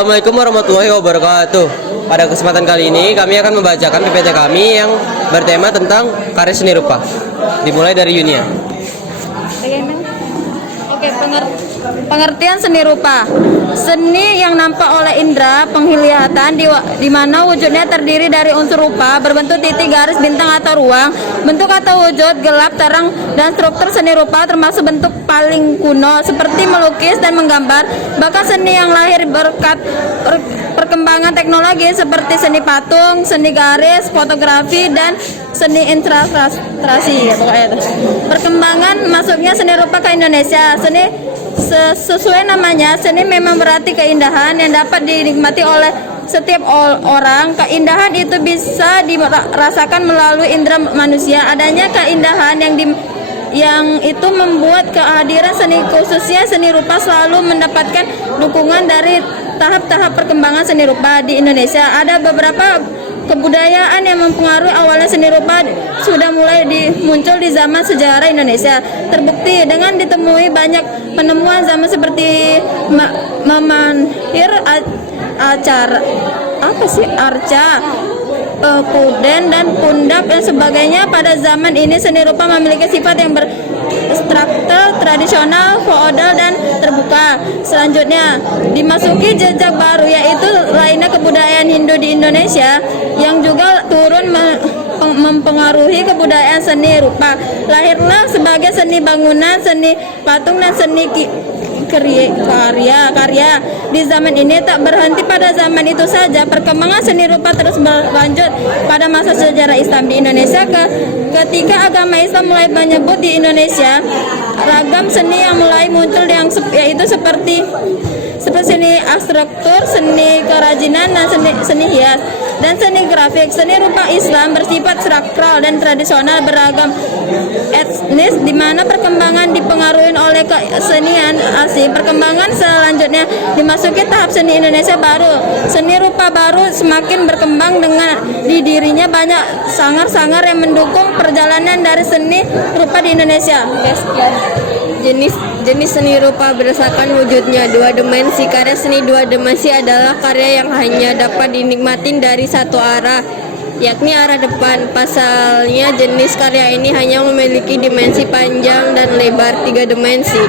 Assalamualaikum warahmatullahi wabarakatuh. Pada kesempatan kali ini kami akan membacakan PPT kami yang bertema tentang karya seni rupa. Dimulai dari Yunia. Oke, pengertian seni rupa. Seni yang nampak oleh indera penglihatan di mana wujudnya terdiri dari unsur rupa berbentuk titik, garis, bintang atau ruang, bentuk atau wujud, gelap, terang, dan struktur seni rupa termasuk bentuk paling kuno seperti melukis dan menggambar. Bahkan seni yang lahir berkat perkembangan teknologi seperti seni patung, seni garis, fotografi, dan seni ilustrasi. Perkembangan masuknya seni rupa ke Indonesia. Sesuai namanya, seni memang berarti keindahan yang dapat dinikmati oleh setiap orang. Keindahan itu bisa dirasakan melalui indera manusia. Adanya keindahan yang itu membuat kehadiran seni, khususnya seni rupa, selalu mendapatkan dukungan dari tahap-tahap perkembangan seni rupa di Indonesia. Ada beberapa kebudayaan yang mempengaruhi awalnya seni rupa sudah mulai muncul di zaman sejarah Indonesia. Terbukti dengan ditemui banyak penemuan zaman seperti memanhir, arca, puden, dan pundap dan sebagainya. Pada zaman ini seni rupa memiliki sifat yang berstruktur, tradisional, feodal, dan terbuka. Selanjutnya dimasuki jejak baru, yaitu lainnya kebudayaan Hindu di Indonesia yang juga turun mempengaruhi kebudayaan seni rupa. Lahirlah sebagai seni bangunan, seni patung, dan seni karya. Di zaman ini tak berhenti pada zaman itu saja. Perkembangan seni rupa terus berlanjut pada masa sejarah Islam di Indonesia. Ketika agama Islam mulai menyebut di Indonesia, ragam seni yang mulai muncul yaitu seperti seni arsitektur, seni kerajinan, dan seni hias, dan seni grafik. Seni rupa Islam bersifat sakral dan tradisional, beragam etnis, di mana perkembangan dipengaruhi oleh kesenian asing. Perkembangan selanjutnya dimasuki tahap seni Indonesia baru. Seni rupa baru semakin berkembang dengan di dirinya banyak sanggar-sanggar yang mendukung perjalanan dari seni rupa di Indonesia. Jenis seni rupa berdasarkan wujudnya. Dua dimensi. Karya seni dua dimensi adalah karya yang hanya dapat dinikmati dari satu arah, yakni arah depan. Pasalnya, jenis karya ini hanya memiliki dimensi panjang dan lebar tiga dimensi.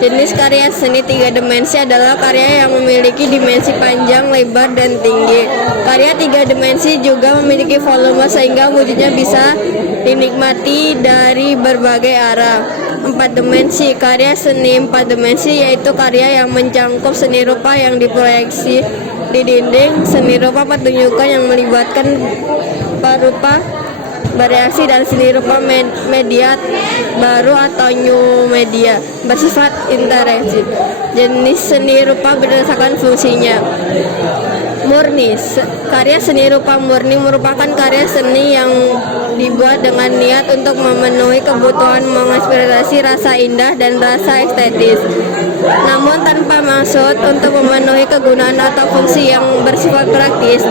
Jenis karya seni tiga dimensi adalah karya yang memiliki dimensi panjang, lebar, dan tinggi. Karya tiga dimensi juga memiliki volume sehingga wujudnya bisa dinikmati dari berbagai arah. Empat dimensi. Karya seni empat dimensi yaitu karya yang mencakup seni rupa yang diproyeksi di dinding, seni rupa pertunjukan yang melibatkan rupa bereaksi, dan seni rupa media baru atau new media bersifat interaktif. Jenis seni rupa berdasarkan fungsinya. Murni. Karya seni rupa murni merupakan karya seni yang dibuat dengan niat untuk memenuhi kebutuhan mengekspresi rasa indah dan rasa estetis, namun tanpa maksud untuk memenuhi kegunaan atau fungsi yang bersifat praktis.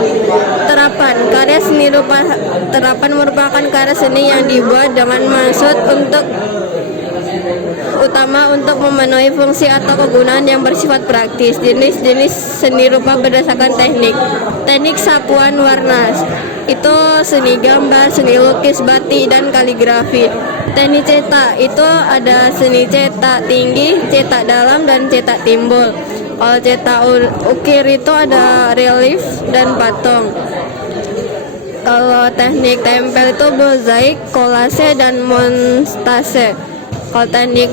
Terapan. Karya seni rupa terapan merupakan karya seni yang dibuat dengan maksud utama untuk memenuhi fungsi atau kegunaan yang bersifat praktis. Jenis-jenis seni rupa berdasarkan teknik. Teknik sapuan warna itu seni gambar, seni lukis, batik, dan kaligrafi. Teknik cetak itu ada seni cetak tinggi, cetak dalam, dan cetak timbul. Kalau cetak ukir itu ada relief dan patung. Kalau teknik tempel itu mozaik, kolase, dan monstase. Kalau teknik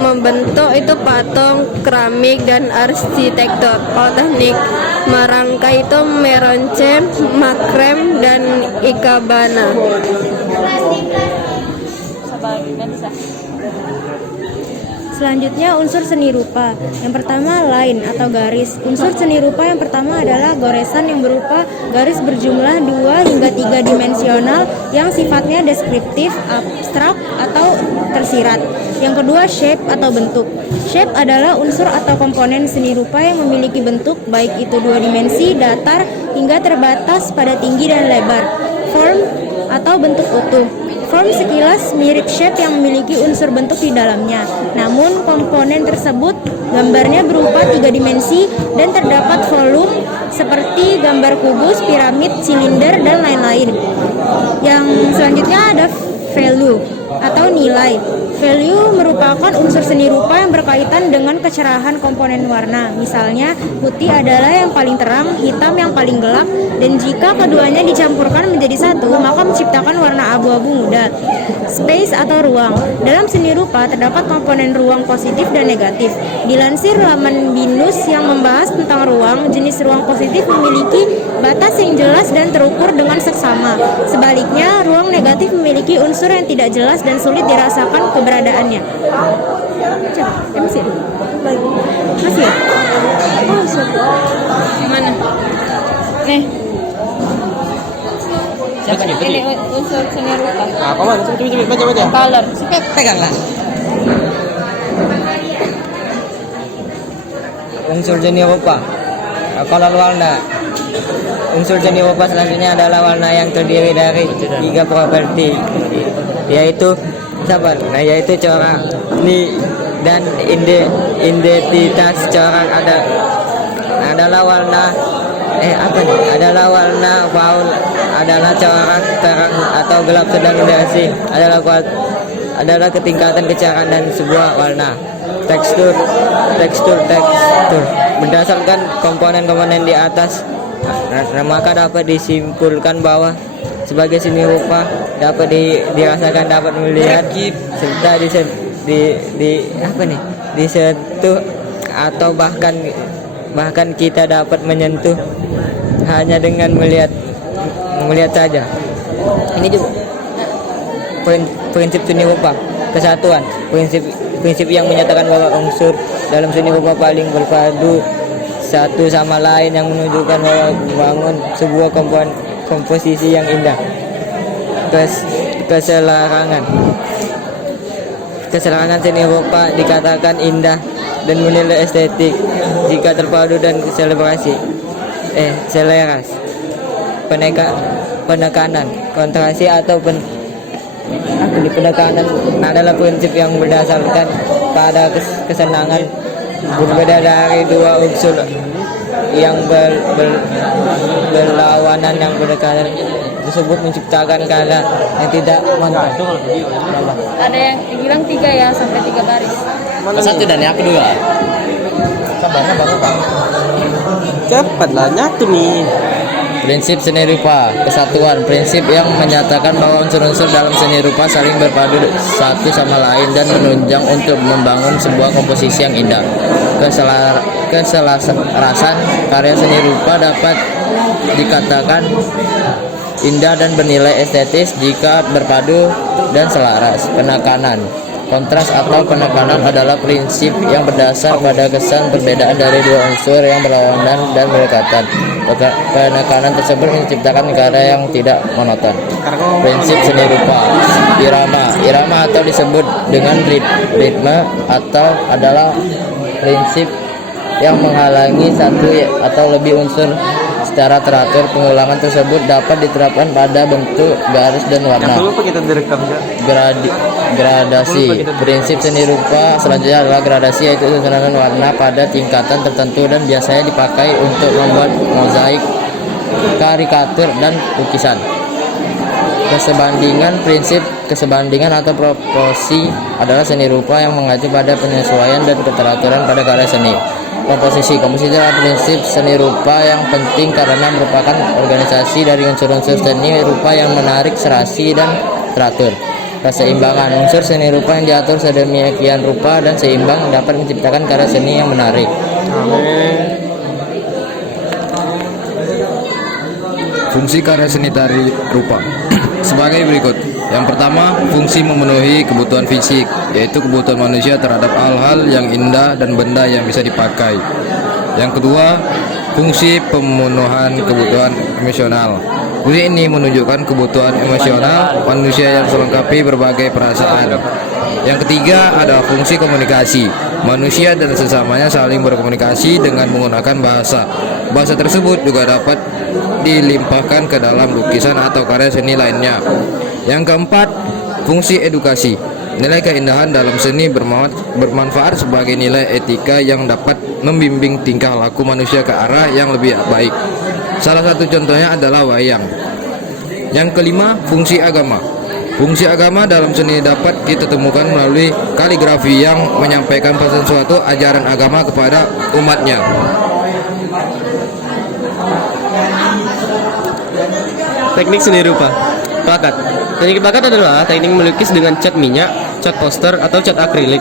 membentuk itu patung, keramik, dan arsitektur. Kalau teknik merangkai itu meronce, makrem, dan ikebana. Selanjutnya unsur seni rupa. Yang pertama line atau garis. Unsur seni rupa yang pertama adalah goresan yang berupa garis berjumlah 2 hingga 3 dimensional yang sifatnya deskriptif, abstrak, atau tersirat. Yang kedua shape atau bentuk. Shape adalah unsur atau komponen seni rupa yang memiliki bentuk baik itu 2 dimensi, datar, hingga terbatas pada tinggi dan lebar. Form atau bentuk utuh. Form sekilas mirip shape yang memiliki unsur bentuk di dalamnya. Namun komponen tersebut gambarnya berupa 3 dimensi dan terdapat volume seperti gambar kubus, piramid, silinder, dan lain-lain. Yang selanjutnya ada value atau nilai. Value merupakan unsur seni rupa yang berkaitan dengan kecerahan komponen warna. Misalnya, putih adalah yang paling terang, hitam yang paling gelap, dan jika keduanya dicampurkan menjadi satu, maka menciptakan warna abu-abu muda. Space atau ruang. Dalam seni rupa terdapat komponen ruang positif dan negatif. Dilansir laman BINUS yang membahas tentang ruang, jenis ruang positif memiliki batas yang jelas dan terukur dengan seksama. Sebaliknya, ruang negatif memiliki unsur yang tidak jelas dan sulit dirasakan keberadaannya. Masih ya? Gimana? Nih. Siapa nih? Ini unsur seni rupa. Apa mana? Coba baca. Color. Peganglah. Unsur seni rupa. Kolor warna. Unsur seni rupa selanjutnya adalah warna yang terdiri dari 3 properti, yaitu yaitu corak dan identitas corak adalah warna faul adalah corak terang atau gelap sedang indikasi adalah ketingkatan kecerahan dan sebuah warna. Tekstur berdasarkan komponen-komponen di atas, maka dapat disimpulkan bahwa sebagai seni rupa dapat dirasakan, dapat melihat, serta disentuh atau bahkan kita dapat menyentuh hanya dengan melihat saja. Ini juga prinsip seni rupa kesatuan, prinsip yang menyatakan bahwa unsur dalam seni rupa paling berpadu satu sama lain yang menunjukkan bahwa membangun sebuah komposisi yang indah. Keserangan seni rupa dikatakan indah dan menilai estetik jika terpadu dan seleras. Penekanan, kontrasi atau penekanan adalah prinsip yang berdasarkan pada kesenangan, berbeda dari dua unsur yang berlawanan yang berdekatan tersebut menciptakan karya yang tidak monoton. Ada yang bilang 3 ya, sampai 3 baris. Satu dan yang kedua. Cepatlah nyatu nih. Prinsip seni rupa kesatuan, prinsip yang menyatakan bahwa unsur-unsur dalam seni rupa saling berpadu satu sama lain dan menunjang untuk membangun sebuah komposisi yang indah. Keselarasan karya seni rupa dapat dikatakan indah dan bernilai estetis jika berpadu dan selaras. Penekanan, kontras atau penekanan adalah prinsip yang berdasar pada kesan perbedaan dari dua unsur yang berlawanan dan berdekatan. Penekanan tersebut menciptakan karya yang tidak monoton. Prinsip seni rupa irama atau disebut dengan ritme atau adalah prinsip yang menghalangi satu atau lebih unsur secara teratur. Pengulangan tersebut dapat diterapkan pada bentuk garis dan warna. Gradasi. Prinsip seni rupa selanjutnya adalah gradasi, yaitu susunan warna pada tingkatan tertentu dan biasanya dipakai untuk membuat mozaik, karikatur, dan lukisan. Prinsip kesebandingan atau proporsi adalah seni rupa yang mengacu pada penyesuaian dan keteraturan pada karya seni. Komposisi adalah prinsip seni rupa yang penting karena merupakan organisasi dari unsur-unsur seni rupa yang menarik, serasi, dan teratur. Keseimbangan, unsur seni rupa yang diatur sedemikian rupa dan seimbang dapat menciptakan karya seni yang menarik. Fungsi karya seni tari rupa sebagai berikut. Yang pertama, fungsi memenuhi kebutuhan fisik, yaitu kebutuhan manusia terhadap hal-hal yang indah dan benda yang bisa dipakai. Yang kedua, fungsi pemenuhan kebutuhan emosional. Fungsi ini menunjukkan kebutuhan emosional manusia yang melengkapi berbagai perasaan. Yang ketiga adalah fungsi komunikasi. Manusia dan sesamanya saling berkomunikasi dengan menggunakan bahasa. Bahasa tersebut juga dapat dilimpahkan ke dalam lukisan atau karya seni lainnya. Yang keempat Fungsi edukasi. Nilai keindahan dalam seni bermanfaat sebagai nilai etika yang dapat membimbing tingkah laku manusia ke arah yang lebih baik. Salah satu contohnya adalah wayang. Yang kelima, fungsi agama. Fungsi agama dalam seni dapat kita temukan melalui kaligrafi yang menyampaikan pesan suatu ajaran agama kepada umatnya. Teknik seni rupa. Plakat. Teknik plakat adalah teknik melukis dengan cat minyak, cat poster, atau cat akrilik.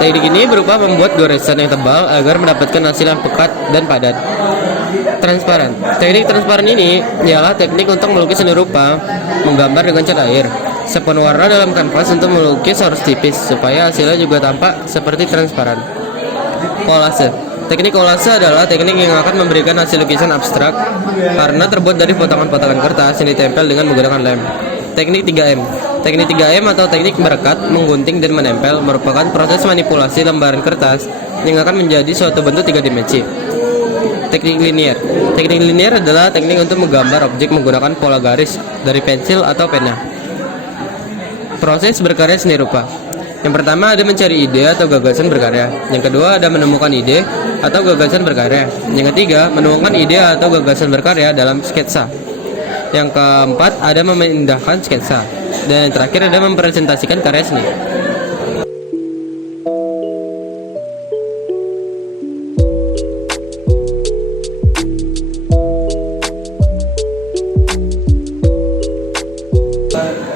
Teknik ini berupa membuat goresan yang tebal agar mendapatkan hasil yang pekat dan padat. Transparan. Teknik transparan ini ialah teknik untuk melukis seni rupa, menggambar dengan cat air. Sepenuh warna dalam kanvas untuk melukis harus tipis supaya hasilnya juga tampak seperti transparan. Kolase. Teknik kolase adalah teknik yang akan memberikan hasil lukisan abstrak karena terbuat dari potongan-potongan kertas yang ditempel dengan menggunakan lem. Teknik 3M. Teknik 3M atau teknik merekat, menggunting dan menempel merupakan proses manipulasi lembaran kertas yang akan menjadi suatu bentuk 3 dimensi. Teknik linier. Teknik linier adalah teknik untuk menggambar objek menggunakan pola garis dari pensil atau pena. Proses berkarya seni rupa. Yang pertama ada mencari ide atau gagasan berkarya. Yang kedua ada menemukan ide atau gagasan berkarya. Yang ketiga menemukan ide atau gagasan berkarya dalam sketsa. Yang keempat ada memindahkan sketsa. Dan yang terakhir ada mempresentasikan karya seni.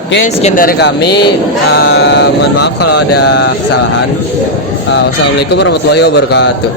Oke, sekian dari kami. Mohon maaf kalau ada kesalahan. Wassalamualaikum warahmatullahi wabarakatuh.